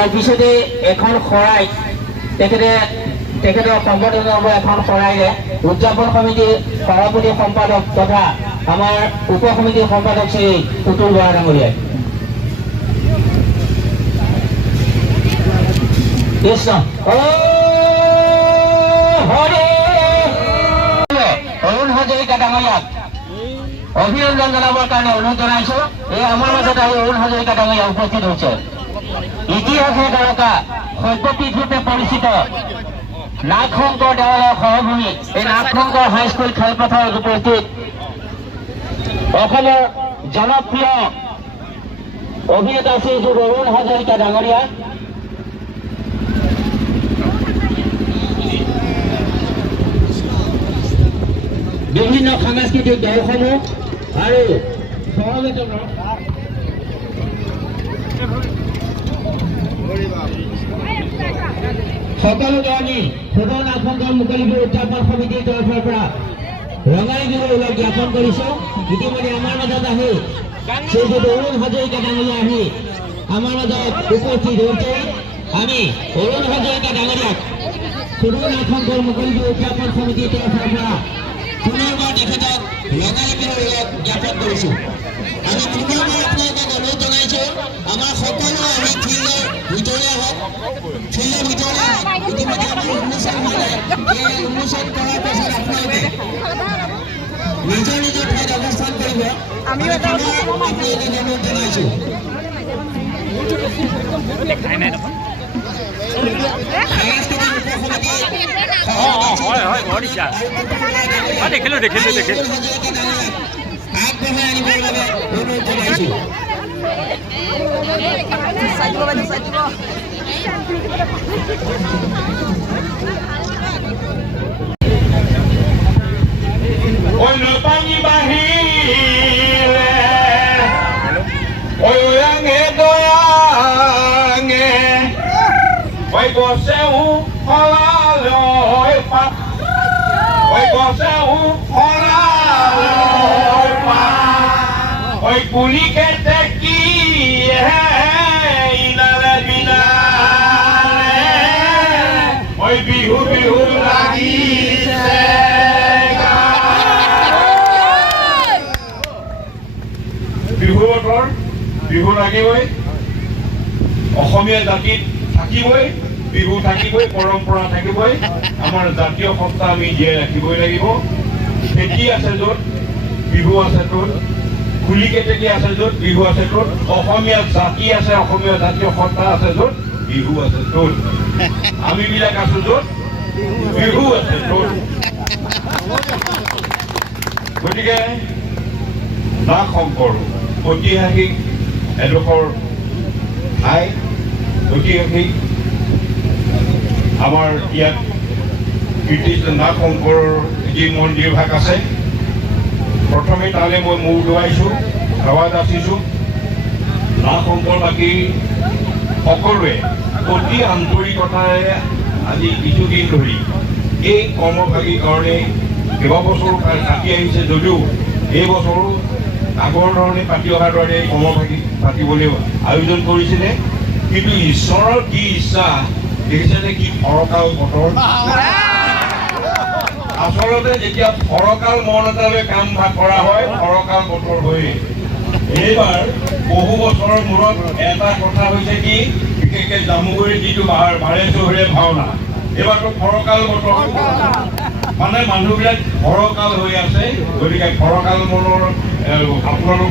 ইয়াৰ পিছতে এখন শৰাই তেখেতৰ সম্পাদনৰ এখন শৰাইৰে উদযাপন সমিতিৰ সভাপতি সম্পাদক তথা আমাৰ উপ সমিতিৰ সম্পাদক শ্ৰী পুতুল বৰা ডাঙৰীয়াই। কৃষ্ণ অৰুণ হাজৰিকা ডাঙৰীয়াক অভিনন্দন জনাবৰ কাৰণে অনুৰোধ জনাইছো। এই আমাৰ মাজত আহি অৰুণ হাজৰিকা ডাঙৰীয়া উপস্থিত হৈছে। ইতিহাসে তাৰকা সত্যপীঠ ৰূপে পৰিচিত নাগশংকৰ দেৱালয়ৰ সহভূমি এই নাগশংকৰ হাইস্কুল খেলপথাৰত উপস্থিত অসমৰ জনপ্ৰিয় অভিনেতা শ্ৰীযুত অৰুণ হাজৰিকা ডাঙৰীয়া। বিভিন্ন সাংস্কৃতিক দলসমূহ আৰু সকলো ধৰণী সদন আসনখন মুকলিবোৰ উদযাপন সমিতিৰ তৰফৰ পৰা ৰঙালী বিহুৰ ওলগ জ্ঞাপন কৰিছো। ইতিমধ্যে আমাৰ মাজত আহি শ্ৰীযুত অৰুণ হাজৰিকা ডাঙৰীয়া আহি আমাৰ মাজত উপস্থিত হৈছে। আমি অৰুণ হাজৰিকা ডাঙৰীয়াক সদন আসনখন মুকলিবোৰ উদযাপন সমিতিৰ তৰফৰ পৰা পুনৰবাৰ তেখেতক ৰঙালী বিহুৰ ওলগ জ্ঞাপন কৰিছো। আমি পুনৰবাৰ আপোনালোকক অনুৰোধ জনাইছো আমাৰ সকলো আমি ফিল্ডৰ ভিতৰলৈ আহক। ফিল্ডৰ ভিতৰলৈ ইতিমধ্যে আমাৰ উন্মোচন হোৱা নাই। এই উন্মোচন কৰাৰ পাছত আপোনালোকে নিজৰ নিজৰ ঠাইত অৱস্থান কৰিব। আমি আপোনালোকক অনুৰোধ জনাইছো। দেখিলো আগবঢ়াই আনিবৰ বাবে অনুৰোধ জনাইছো। Pani bahile, oi ange doange, oi goseu halalo oi pa, oi goseu halalo oi pa, oi kulikete ki inale binale, oi bihu bihu lagise. Bihu লাগিবই, অসমীয়া জাতিত থাকিবই, বিহু থাকিবই, পৰম্পৰা থাকিবই। আমাৰ জাতীয় সত্তা আমি জীয়াই ৰাখিবই লাগিব। খেতি আছে য'ত বিহু আছে ত'ত, খুলি কেতেকী আছে য'ত বিহু আছে ত'ত, অসমীয়া জাতি আছে, অসমীয়া জাতীয় সত্তা আছে য'ত বিহু আছে ত'ত, আমিবিলাক আছো য'ত বিহু আছে ত'ত। গতিকে নাগশংকৰ ঐতিহাসিক এডোখৰ ঠাই, ঐতিহাসিক আমাৰ ইয়াত কীৰ্তিচিহ্ন নাগশংকৰৰ যি মন্দিৰ ভাগ আছে, প্ৰথমে তালৈ মই মূৰ দোৱাইছোঁ, সেৱা যাচিছোঁ। নাগশংকৰবাসী সকলোৱে অতি আন্তৰিকতাৰে আজি কিছুদিন ধৰি এই কৰ্মভাগীৰ কাৰণে কেইবাবছৰো প্ৰায় কাটি আহিছে যদিও এই বছৰো আগৰ ধৰণে পাতি অহাৰ দৰে কৰ্মভাগী পাতিবলৈ আয়োজন কৰিছিলে। কিন্তু ঈশ্বৰৰ কি ইচ্ছা দেখিছেনে, কি ফৰকাল বতৰ। আচলতে যেতিয়া ফৰকাল মন এটালৈ কাম কৰা হয়, ফৰকাল বতৰ হৈ এইবাৰ বহু বছৰৰ মূৰত এটা কথা হৈছে কি, বিশেষকৈ জামুগুৰিৰ যিটো বাৰে চহৰীয়া ভাওনা, এইবাৰতো ফৰকাল বতৰ, মানে মানুহবিলাক ফৰকাল হৈ আছে। গতিকে ফৰকাল মনৰ আপোনালোক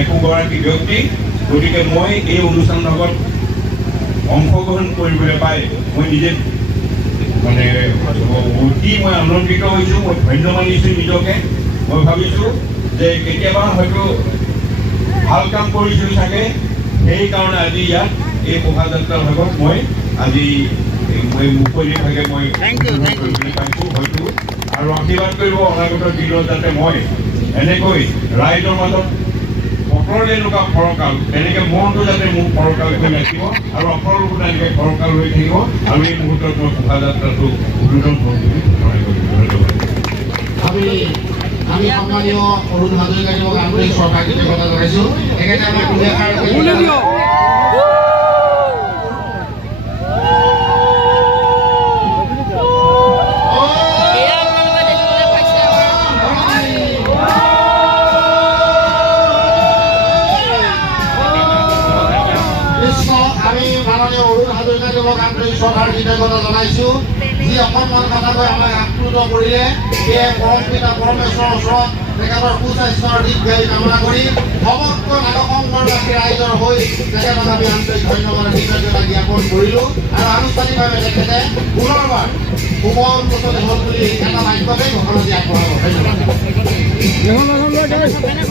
একোগৰাকী ব্যক্তি, গতিকে মই এই অনুষ্ঠান ভাগত অংশগ্ৰহণ কৰিবলৈ পাই মই নিজে মানে অতি মই আনন্দিত হৈছোঁ। মই ধন্য মানিছোঁ নিজকে। মই ভাবিছোঁ যে কেতিয়াবা হয়তো ভাল কাম কৰিছোঁ চাগে, সেইকাৰণে আজি ইয়াত এই শোভাযাত্ৰাৰ ভাগত মই আজি মুকলিভাৱে মই কৰিবলৈ পাইছোঁ হয়তো, আৰু আশীৰ্বাদ কৰিব অনাগত দিনত যাতে মই এনেকৈ ৰাইজৰ মাজত বতৰ এনেকুৱা ফৰকাল, তেনেকৈ মনটো যাতে মোৰ ফৰকাল হৈ ৰাখিব আৰু আপোনালোকো তেনেকৈ ফৰকাল হৈ থাকিব, আৰু এই মুহূৰ্তত মই শোভাযাত্ৰাটো উদ্বোধন কৰোঁ। আমি সন্মানীয় অৰুণ হাজৰিকাক আন্তৰিক শ্ৰদ্ধা কৃতজ্ঞতা জনাইছোঁ। একেদৰে আমাৰ মাননীয় অৰুণ হাজৰিকাদেৱক আন্তৰিক শ্ৰদ্ধাৰ কৃতজ্ঞতা জনাইছোঁ যি অকণমান কথা কৈ আমাক আপ্লুত কৰিলে সেয়ে পৰম পিতা পৰমেশ্বৰৰ ওচৰত তেখেতৰ সুস্বাস্থ্যৰ দীৰ্ঘায়ু কামনা কৰি সমগ্ৰ নাগশংকৰবাসী ৰাইজৰ হৈ তেখেতক আমি আন্তৰিক ধন্যবাদ কৃতজ্ঞতা জ্ঞাপন কৰিলোঁ আৰু আনুষ্ঠানিকভাৱে তেখেতে পুনৰবাৰ কোমল কোচলে হ'ল বুলি এটা বাক্যতে ঘোষণা দি আগবঢ়াব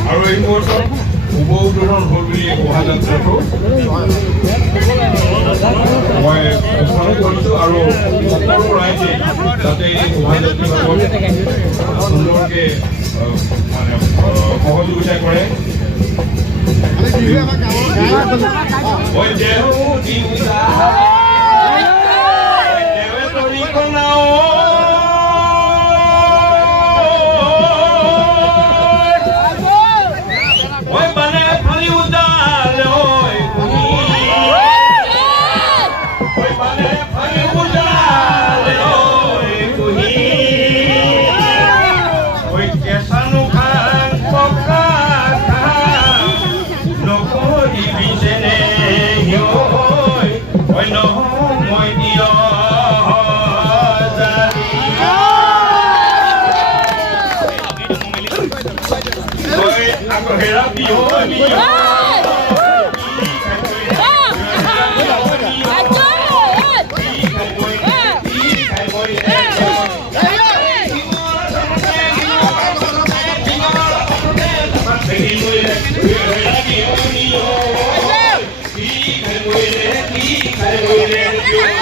আৰু এই মুহূৰ্তত শুভ উদ্বোধন হ'ল বুলি এই শোভাযাত্ৰাটো মই ঘোষণা কৰিছোঁ আৰু সকলো ৰাইজে যাতে এই শোভাযাত্ৰাভাগত সুন্দৰকৈ মানে সহযোগিতা কৰে Hey!